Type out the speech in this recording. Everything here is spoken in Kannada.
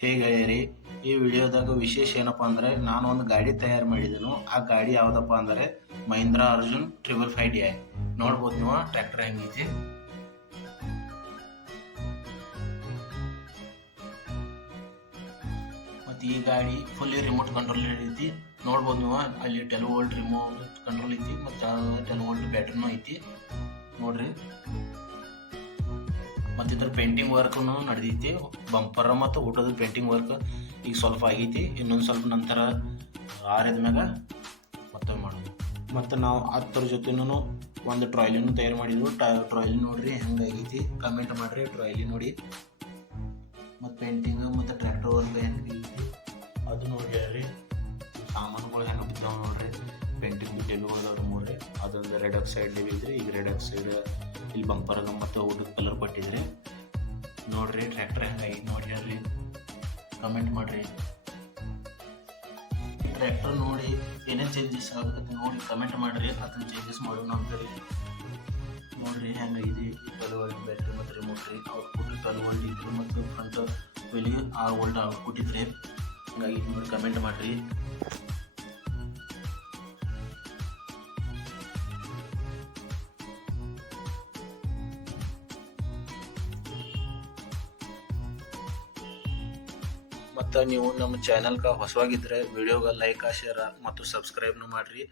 ಹೇ ಗೆಳೆಯರಿ, ಈ ವಿಡಿಯೋದಾಗ ವಿಶೇಷ ಏನಪ್ಪ ಅಂದರೆ ನಾನು ಒಂದು ಗಾಡಿ ತಯಾರು ಮಾಡಿದೆನು. ಆ ಗಾಡಿ ಯಾವುದಪ್ಪ ಅಂದರೆ ಮಹೀಂದ್ರಾ ಅರ್ಜುನ್ 555DI. ನೋಡ್ಬೋದು ನೀವು ಟ್ರ್ಯಾಕ್ಟರ್ ಹೆಂಗೈತಿ. ಮತ್ತು ಈ ಗಾಡಿ ಫುಲ್ಲಿ ರಿಮೋಟ್ ಕಂಟ್ರೋಲ್ ಐತಿ. ನೋಡ್ಬೋದು ನೀವು ಅಲ್ಲಿ 12 ವೋಲ್ಟ್ ರಿಮೋಟ್ ಕಂಟ್ರೋಲ್ ಐತಿ ಮತ್ತು 12 ವೋಲ್ಟ್ ಬ್ಯಾಟ್ರಿನೂ ಐತಿ ನೋಡ್ರಿ. ಮತ್ತು ಇದ್ರ ಪೇಂಟಿಂಗ್ ವರ್ಕ್ ನಡೆದೈತಿ. ಬಂಪರ್ ಮತ್ತು ಊಟದ ಪೇಂಟಿಂಗ್ ವರ್ಕ್ ಈಗ ಸ್ವಲ್ಪ ಆಗೈತಿ. ಇನ್ನೊಂದು ಸ್ವಲ್ಪ ನಂತರ ಆರಿದ ಮ್ಯಾಗ ಮತ್ತೆ ಮಾಡೋದು. ಮತ್ತು ನಾವು ಅದ್ರ ಜೊತೆನೂ ಒಂದು ಟ್ರಾಯ್ಲಿನೂ ತಯಾರು ಮಾಡಿದ್ವು. ಟ್ರಾಯ್ಲಿ ನೋಡ್ರಿ ಹೆಂಗಾಗೈತಿ, ಕಮೆಂಟ್ ಮಾಡಿರಿ. ಟ್ರಾಯ್ಲಿ ನೋಡಿ ಮತ್ತು ಪೇಂಟಿಂಗ್ ಮತ್ತು ಟ್ರ್ಯಾಕ್ಟರ್ ವರ್ಕ್ ಹೆಂಗೈತಿ ಅದು ನೋಡ್ರಿ. ಸಾಮಾನುಗಳು ಹೆಂಗೆ ಬಿದ್ದಾವೆ ನೋಡ್ರಿ. ಪೇಂಟಿಂಗ್ ಡೆಬಿಗಳದವ್ರು ನೋಡ್ರಿ. ಅದೊಂದು ರೆಡ್ ಆಕ್ಸೈಡ್ ಡೆಬಿ ಇದ್ರಿ. ಈಗ ರೆಡ್ ಆಕ್ಸೈಡ್ ಇಲ್ಲಿ ಬಂಪರ್ ಮತ್ತು ಊಟದ ಕಲರ್ ಕೊಟ್ಟಿದ್ರಿ ನೋಡ್ರಿ. ಟ್ರ್ಯಾಕ್ಟರ್ ಹೆಂಗಾಗೈತಿ ನೋಡ್ರಿ, ಕಮೆಂಟ್ ಮಾಡಿರಿ. ಟ್ರ್ಯಾಕ್ಟರ್ ನೋಡಿ ಏನೇನು ಚೇಂಜಸ್ ಆಗಬೇಕು ನೋಡಿ ಕಮೆಂಟ್ ಮಾಡಿರಿ. ಅದನ್ನ ಚೇಂಜಸ್ ಮಾಡೋಣ ಅಂತೇಳಿ ನೋಡ್ರಿ ಹೆಂಗಾಗಿದೆ. 12 ವೋಲ್ಟ್ ಬ್ಯಾಟ್ರಿ ಮತ್ತು ರಿಮೋಟ್ ರೀ. ಔಟ್ಪುಟ್ 12 ವೋಲ್ಟ್ ಇದ್ರಿ ಮತ್ತು ಫ್ರಂಟ್ ವೀಲಿಗೆ 6 ವೋಲ್ಟ್ ಔಟ್ಪುಟ್ ಇದ್ರಿ. ಹಂಗಾಗಿ ನೋಡಿ ಕಮೆಂಟ್ ಮಾಡಿರಿ. ಮತ್ತು ನೀವು ನಮ್ಮ ಚಾನಲ್ಗೆ ಹೊಸವಾಗಿದ್ದರೆ ವಿಡಿಯೋಗೆ ಲೈಕ್ ಶೇರ್ ಮತ್ತು ಸಬ್ಸ್ಕ್ರೈಬ್ನು ಮಾಡಿರಿ.